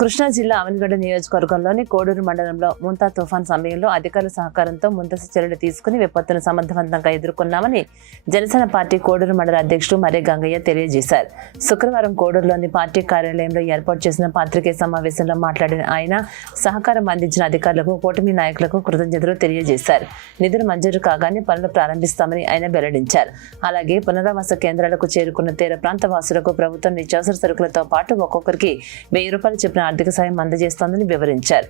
కృష్ణా జిల్లా అవనిగడ్డ నియోజకవర్గంలోని కోడూరు మండలంలో ముంతా తుఫాన్ సమయంలో అధికారుల సహకారంతో ముందస్తు చర్యలు తీసుకుని విపత్తును సమర్థవంతంగా ఎదుర్కొన్నామని జనసేన పార్టీ కోడూరు మండల అధ్యక్షుడు మర్రి గంగయ్య తెలియజేశారు. శుక్రవారం కోడూరులోని పార్టీ కార్యాలయంలో ఏర్పాటు చేసిన పాత్రికేయ సమావేశంలో మాట్లాడిన ఆయన సహకారం అందించిన అధికారులకు, కూటమి నాయకులకు కృతజ్ఞతలు తెలియజేశారు. నిధులు మంజూరు కాగానే పనులు ప్రారంభిస్తామని ఆయన వెల్లడించారు. అలాగే పునరావాస కేంద్రాలకు చేరుకున్న తీర ప్రాంత వాసులకు ప్రభుత్వం నిత్యావసర సరుకులతో పాటు ఒక్కొక్కరికి 1000 రూపాయలు చెప్పిన ఆర్థిక సాయం అందజేస్తోందని వివరించారు.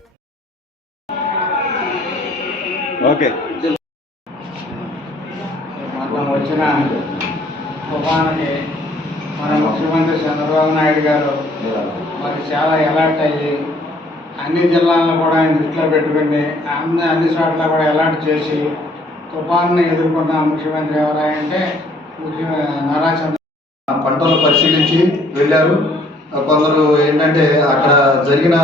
వచ్చిన తుఫానుకి మన ముఖ్యమంత్రి చంద్రబాబు నాయుడు గారు మరి చాలా అలర్ట్ అయ్యి అన్ని జిల్లాలను కూడా ఆయన దృష్టిలో పెట్టుకుని అన్ని చోట్ల కూడా అలర్ట్ చేసి తుఫాన్ని ఎదుర్కొన్న ముఖ్యమంత్రి ఎవరంటే నారా చంద్రబాబు. పంటలు పరిశీలించి వెళ్ళారు. కొందరు ఏంటంటే అక్కడ జరిగిన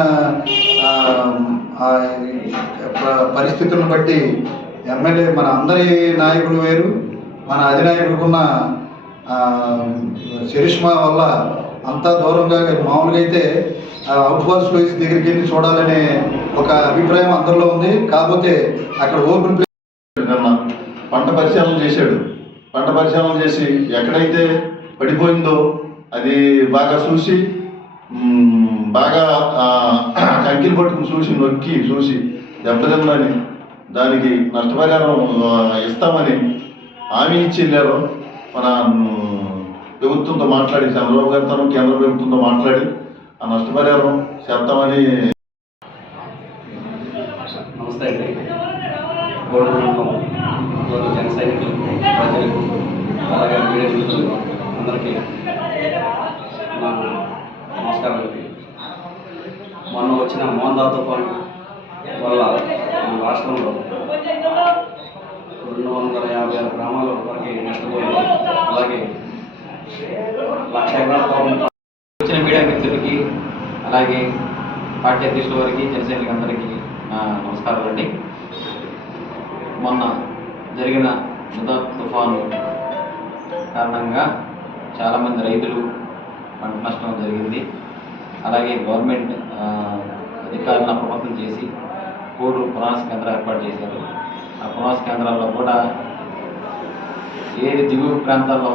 పరిస్థితులను బట్టి ఎమ్మెల్యే మన అందరి నాయకులు వేరు, మన అధినాయకుడుకున్న చరిష్మా వల్ల అంతా దూరంగా మామూలుగా అయితే అవుట్ఫాల్స్ ప్లేస్ దగ్గరికి వెళ్ళి చూడాలనే ఒక అభిప్రాయం అందరిలో ఉంది. కాకపోతే అక్కడ ఓపెన్ ప్లేస్ పంట పరిశీలన చేశాడు. పంట పరిశీలన చేసి ఎక్కడైతే పడిపోయిందో అది బాగా చూసి బాగా కంకిలు పట్టుకుని చూసి నొక్కి చూసి దెబ్బతిన్నని దానికి నష్టపరిహారం ఇస్తామని హామీ ఇచ్చి వెళ్ళారు. మన ప్రభుత్వంతో మాట్లాడి చంద్రబాబు గారితో కేంద్ర ప్రభుత్వంతో మాట్లాడి ఆ నష్టపరిహారం చేస్తామని. నమస్తే అండి. జన సైనికులు, ప్రజలకు, అలాగే మీడియా మిత్రులు అందరికీ నా నమస్కారాలు. మొన్న వచ్చిన మోందా తుఫాన్ వల్ల మన రాష్ట్రంలో 256 గ్రామాల వరకు నష్టపోయింది. అలాగే 1,00,000 ఎకరాల వచ్చిన మీడియా మిత్రులకి, అలాగే పార్టీ అధ్యక్షుల వారికి, జనసైనికులు అందరికీ నమస్కారాలు అండి. మొన్న జరిగిన ముంతా తుఫాను కారణంగా చాలామంది రైతులు పంట నష్టం జరిగింది. అలాగే గవర్నమెంట్ అధికారులను అప్రమత్తం చేసి కోడూరు పునరావాస కేంద్రాలు ఏర్పాటు చేశారు. ఆ పునరావాస కేంద్రాల్లో కూడా ఏది దిగువ ప్రాంతాల్లో